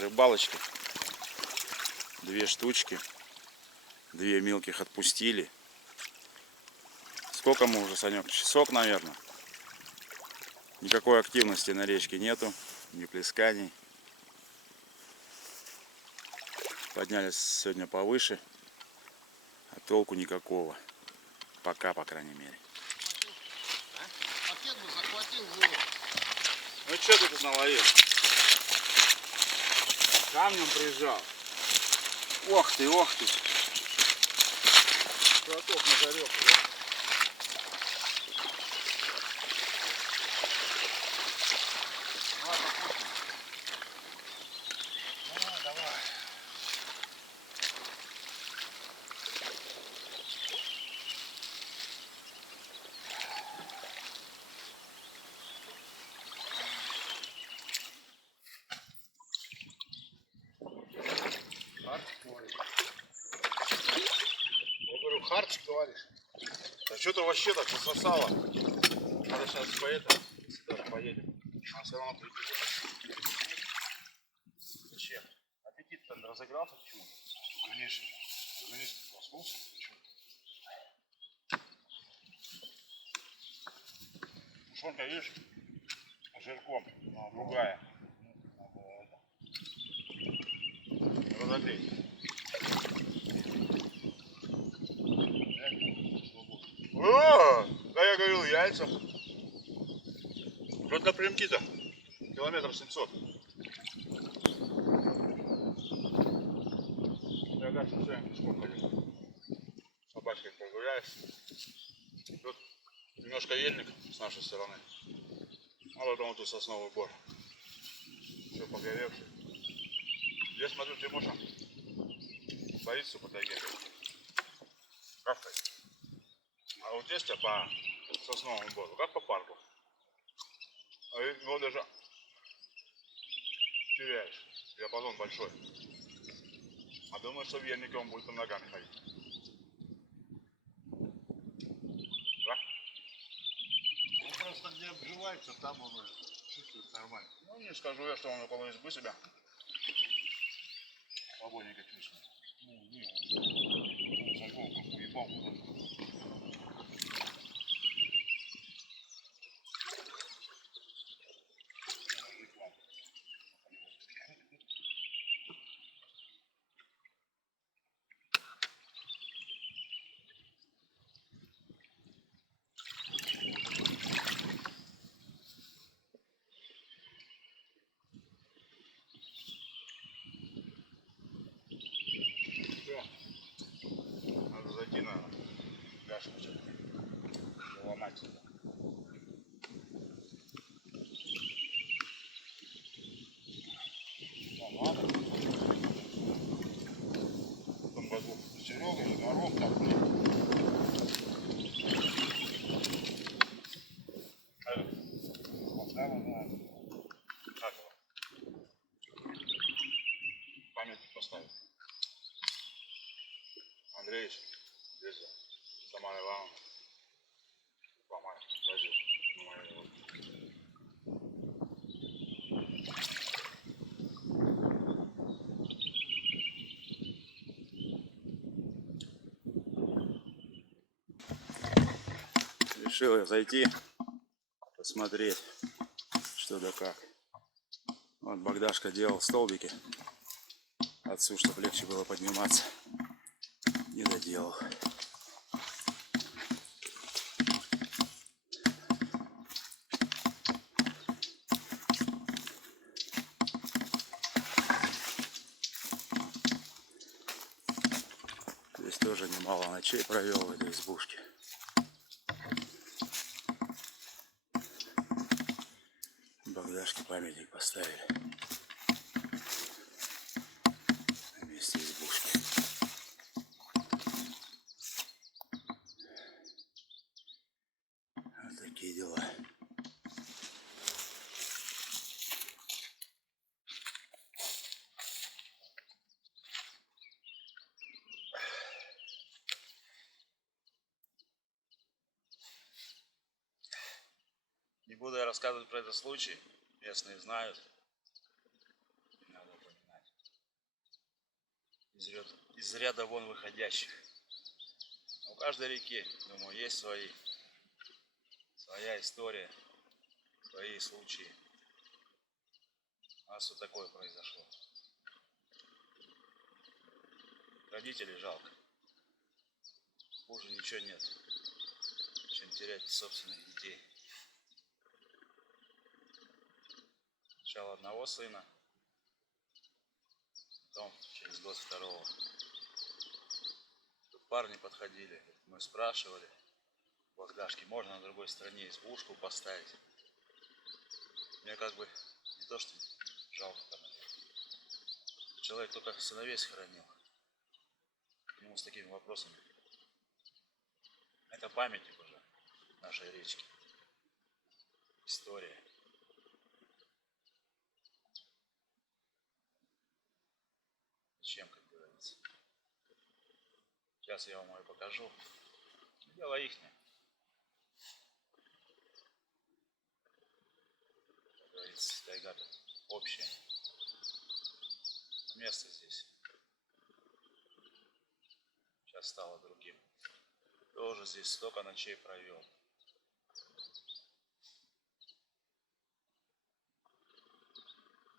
рыбалочки. 2 штучки. 2 мелких отпустили. Сколько мы уже, Санек? Часок, наверное. Никакой активности на речке нету. Ни плесканий. Поднялись сегодня повыше. А толку никакого. Пока, по крайней мере. Пакет бы захватил, было. Ну что ты тут наловил? Камнем прижал. Ох ты, ох ты. Кротов на жареху, да? Ладно, вкусно. Давай, давай. Хартик говоришь? Я говорю, хартик говоришь? Да что-то вообще так засосало. Надо сейчас сюда поедем. А все равно прийти. Зачем? Аппетит-то разыгрался почему? Конечно. Конечно, проснулся. Тушенка, видишь, жирком, но другая. Разогреть. Да я говорил, яйца. Вот напрямки-то. Километров 700. Я дальше своим пешком ходил. Собачкой прогуляюсь. Тут немножко ельник с нашей стороны. А потом вот тут сосновый бор. Все погоревший. Я смотрю, Тимоша боится по тайге. Кафе. А у тестя по сосновому бору, как по парку. А его даже теряешь. Диапазон большой. А думаю, что в ельнике он будет по ногами ходить. Да? Он просто где обживается, там он чувствует нормально. Ну, не скажу я, что он около избы себя свободненько чувствует. Ну, нет. Зашел как уебал. Надо зайти на пляж, ломать. Ладно. В том году Серега и Горох так. Памятник поставить. Андреевич, здесь Тамара Ивановна. Ломает, возил. Решил я зайти, посмотреть, что да как. Вот Богдашка делал столбики отцу, чтобы легче было подниматься. Не доделал. Здесь тоже немало ночей провел в этой избушке. Богдашке памятник поставили на месте избушки. Вот такие дела. Не буду я рассказывать про этот случай. Местные знают. Не надо упоминать. из ряда вон выходящих. У каждой реки, думаю, есть своя история, свои случаи. У нас вот такое произошло. Родителей жалко. Хуже ничего нет, чем терять собственных детей. Сначала одного сына, потом через год второго. Тут парни подходили, мы спрашивали, Богдашки, можно на другой стороне избушку поставить? Мне как бы не то, что жалко там. Человек только сыновей сохранил. К нему с такими вопросами. Это памятник уже нашей речки. История. Зачем, как говорится. Сейчас я вам ее покажу. Дело ихнее. Как говорится, тайга-то общая. Место здесь сейчас стало другим. Тоже здесь столько ночей провел.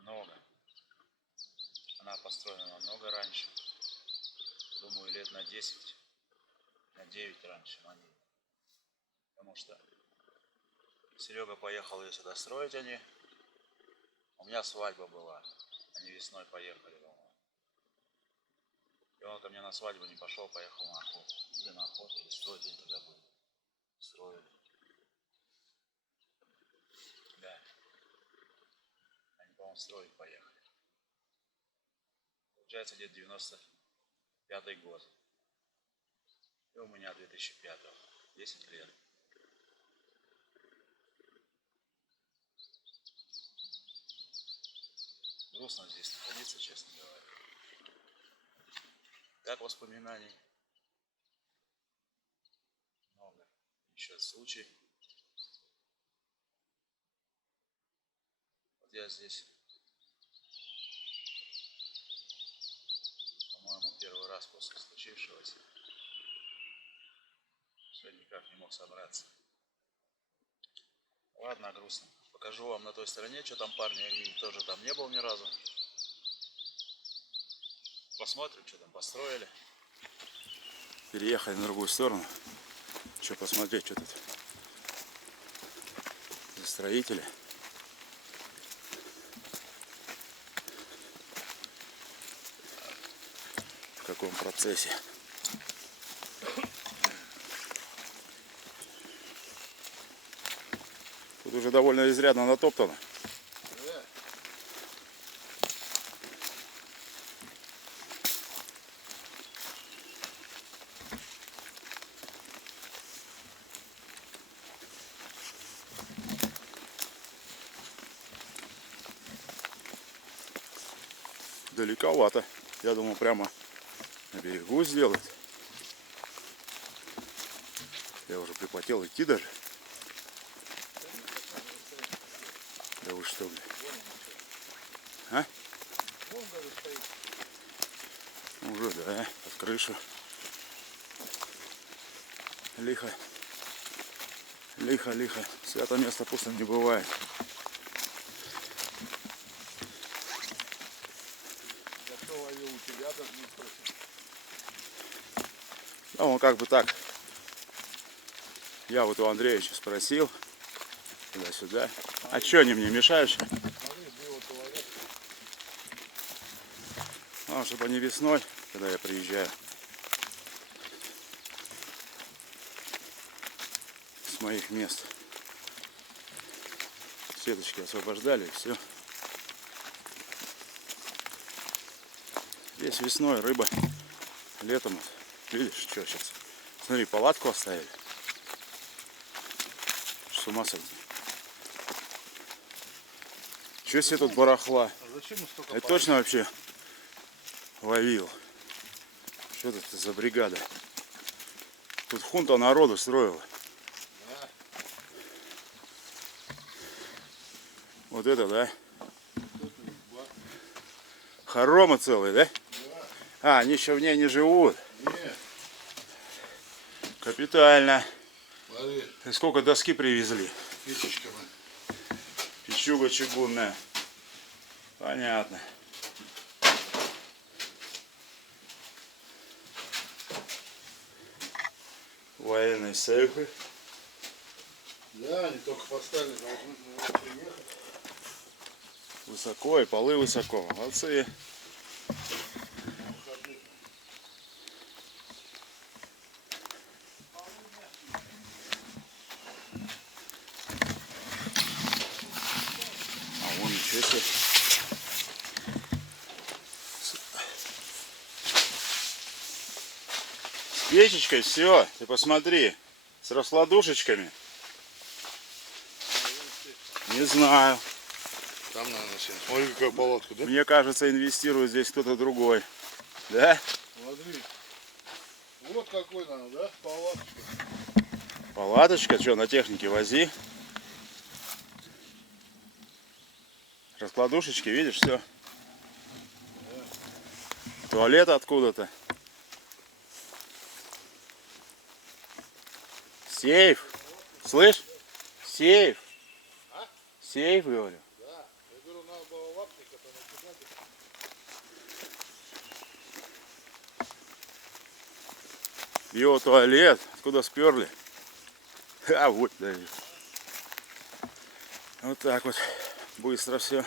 Много. Она построена намного раньше. Думаю, лет на 10, на 9 раньше манили. Потому что Серега поехал ее сюда строить они. У меня свадьба была. Они весной поехали, по-моему. И он ко мне на свадьбу не пошел, поехал на охоту. Или на охоту, или строить они тогда были. Строили. Да. Они, по-моему, строить поехали. Получается, где-то 95-й год. И у меня 2005-го. 10 лет. Грустно здесь находиться, честно говоря. Так воспоминаний много. Еще случай. Вот я здесь, по-моему, первый раз после случившегося. Все никак не мог собраться. Ладно, грустно. Покажу вам на той стороне, что там парни. Я тоже там не был ни разу. Посмотрим, что там построили. Переехали на другую сторону. Что посмотреть, что тут за строители. В каком процессе. Тут уже довольно изрядно натоптано. Далековато. Я думал, прямо на берегу сделать. Я уже припотел идти даже. Да вы что, блин? А? Уже, да, под крышу. Лихо. Лихо, лихо. Свято место пустым не бывает. А он как бы так. Я вот у Андреевича спросил. Туда-сюда. А что они мне мешают? Ну, чтобы они весной, когда я приезжаю, с моих мест сеточки освобождали и все. Здесь весной рыба, летом, вот, видишь, что сейчас. Смотри, палатку оставили. С ума сойти. Что себе тут барахла? Это точно вообще ловил. Что это за бригада? Тут хунта народу строила. Вот это, да? Хоромы целые, да? А, они еще в ней не живут. Нет, Капитально. смотри, И сколько доски привезли? печечками. Печуга чугунная. Понятно. Военные сейфы. Да, они только поставили, должны приехать. Высоко, и полы высоко. Молодцы. А вон ничего себе. С печечкой все. Ты посмотри. С раскладушечками. Не знаю. Там, наверное, 7. Смотри, какая палатка, да? Мне кажется, инвестирует здесь кто-то другой. Да? Смотри. Вот какой надо, да? Палаточка. Палаточка, что, на технике вози. Раскладушечки, видишь, все. Туалет откуда-то. Сейф. Слышь? Сейф. Сейф, говорю. Да. Я говорю, надо было лапник, это накидать. Биотуалет. Откуда сперли? А вот даже. Вот так вот. Быстро все.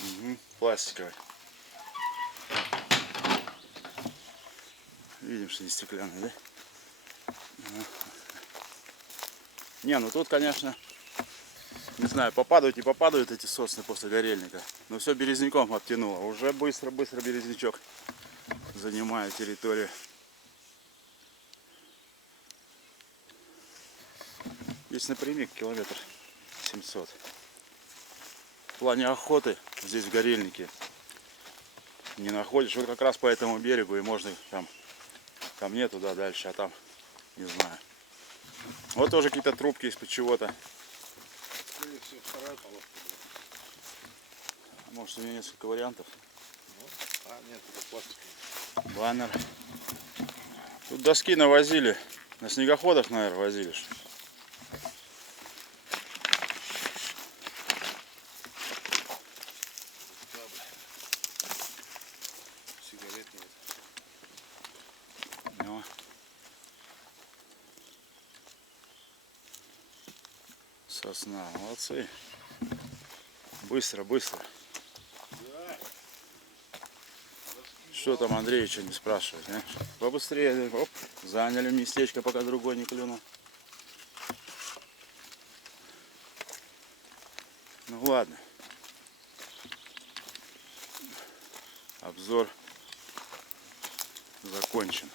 Угу. Пластиковый. Видим, что не стеклянный, да? Ага. Не, ну тут, конечно, не знаю, попадают, не попадают эти сосны после горельника. Но все березняком обтянуло. Уже быстро березнячок занимает территорию. Здесь напрямик километр 700. В плане охоты здесь в горельнике не находишь. Вот как раз по этому берегу и можно там не туда дальше, а там не знаю. Вот тоже какие-то трубки из-под чего-то. Скорее всего, вторая палатка была. Может, у меня несколько вариантов. А, нет, это пластиковый. Баннер. Тут доски навозили. На снегоходах, наверное, возили. Что ли. Сигарет нет. Ну. Сосна, молодцы. Быстро. Что там Андреевича не спрашивать, а? Побыстрее, оп, заняли местечко, пока другой не клюнул. Ну ладно. Обзор закончен.